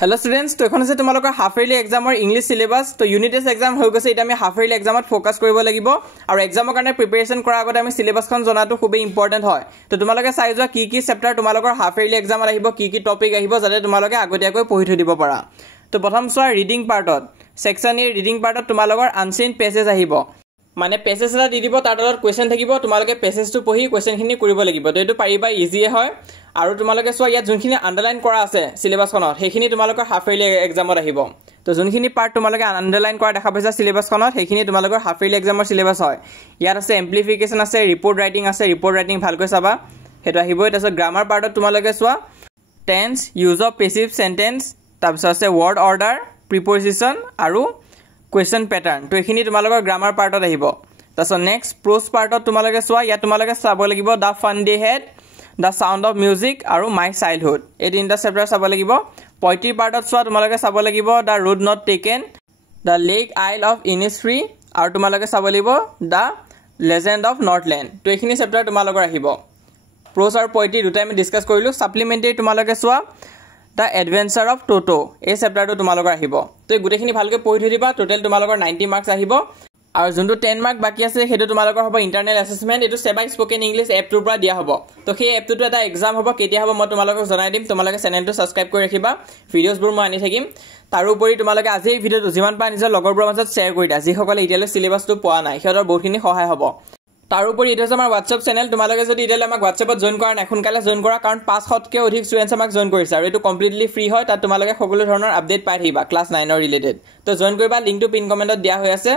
Hello students, to ekhon ase tumalokor half yearly exam or English syllabus to unit test exam hoy gose eta ami half yearly exam ot focus koribo lagibo aru exam karone preparation kora agote ami syllabus kon jonatu khube important hoy to tumaloke sai joa ki chapter tumalokor half yearly exam ot ahibo ki topic ahibo jate tumaloke agotia koi pohi thoi dibo para to prothom soa reading part ot section A reading part ot tumalokor unseen passage ahibo মানে passage এটা দি দিব তার তলত question থাকিব তোমালকে পেসেজটো পঢ়ি কোয়েশ্চনখিনি কৰিব লাগিব তো এটো পাৰিবা ইজি হয় আৰু তোমালকে সোয়া ইয়াত যোনখিনি আন্ডাৰলাইন কৰা আছে সিলেবাসখনত সেইখিনি তোমালকৰ হাফ ইয়াৰলি এক্সামত আহিব তো যোনখিনি পাৰ্ট তোমালকে আন্ডাৰলাইন কৰা দেখা পাইছা সিলেবাসখনত সেইখিনি তোমালকৰ হাফ ইয়াৰলি এক্সামৰ সিলেবাস হয় ইয়াত আছে এমপ্লিফিকেশন আছে ৰিপোৰ্ট ৰাইটিং ভালকৈ চাবা হেটো আহিবই তাৰছত গ্ৰামাৰ পাৰ্টত তোমালকে সোয়া tense use of passive sentence তাৰপিছত আছে ওয়াৰ্ড অৰ্ডাৰ প্ৰিপজিশন আৰু question pattern to ekhini tumalokor grammar part ot ahibo taso next prose part ot tumalage soa ya tumalage sabo lagibo the fun they had the sound of music aru my childhood e tinta chapter sabo lagibo poetry part ot soa tumalage sabo lagibo the road not taken the lake isle of Innisfree aru tumalage sabo lagibo the legend of Northland to ekhini chapter tumalokor ahibo prose aru poetry duta ami discuss korilu supplementary tumalage soa The Adventure of Toto এই চেপ্টাৰটো তোমালোকৰ আহিব তো গুটেখিনি ভালকৈ পঢ়ি থৈ দিবা total তোমালোকৰ 90 marks আহিব আৰু যোনটো 10 মাৰ্ক বাকি আছে হেতু তোমালোকৰ হ'ব ইন্টাৰনেল অ্যাসেসমেন্ট এটো সেবাই স্পোকেন ইংলিশ এপটোৰ পৰা দিয়া হ'ব তো সেই এপটোটো এটা এক্সাম হ'ব কেতিয়া হ'ব মই তোমালোকক জনাই দিম তোমালোকে চেনেলটো সাবস্ক্ৰাইব কৰি ৰাখিবা ভিডিওছবোৰ মই আনি থাকিম তাৰ উপৰি তোমালোকে আজি এই ভিডিওটো যিমান পাৰা নিজৰ লগৰবোৰৰ মাজত শ্বেয়াৰ কৰি দিয়া যিসকলে ইতিয়ালৈ সিলেবাসটো পোৱা নাই সিহঁতৰ বহুতখিনি সহায় হ'ব তাৰ উপৰি এটা আমাৰ WhatsApp চেনেল তোমালোকে যদি ইতিয়ালৈ আমাক WhatsAppত জয়েন কৰা নাই সোনকালে জয়েন কৰা কাৰণ 500কে অধিক ষ্টুডেন্টছ আমাক জয়েন কৰিছে আৰু এটো কমপ্লিটলি ফ্ৰী হয় তাত তোমালোকে সকলো ধৰণৰ আপডেট পাই থাকিবা ক্লাস 9 ৰ ৰিলেটেড তো জয়েন কৰিবা লিংকটো পিন কমেন্টত দিয়া হৈ আছে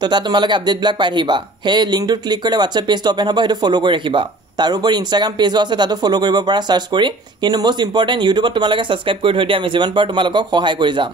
তো তাত তোমালোকে আপডেট বিলাক পাই থাকিবা সেই লিংকটোত ক্লিক কৰিলে WhatsApp পেজটো ওপেন হ'ব হেতু ফলো কৰি ৰাখিবা তাৰ উপৰি Instagram পেজও আছে তাতো ফলো কৰিব পাৰা সাৰ্চ কৰি কিন্তু মোস্ট ইম্পৰ্টেন্ট ইউটিউবত তোমালোকে সাবস্ক্ৰাইব কৰি থৈ দিয়া আমি যিমান পাৰো তোমালোকক সহায় কৰি যাম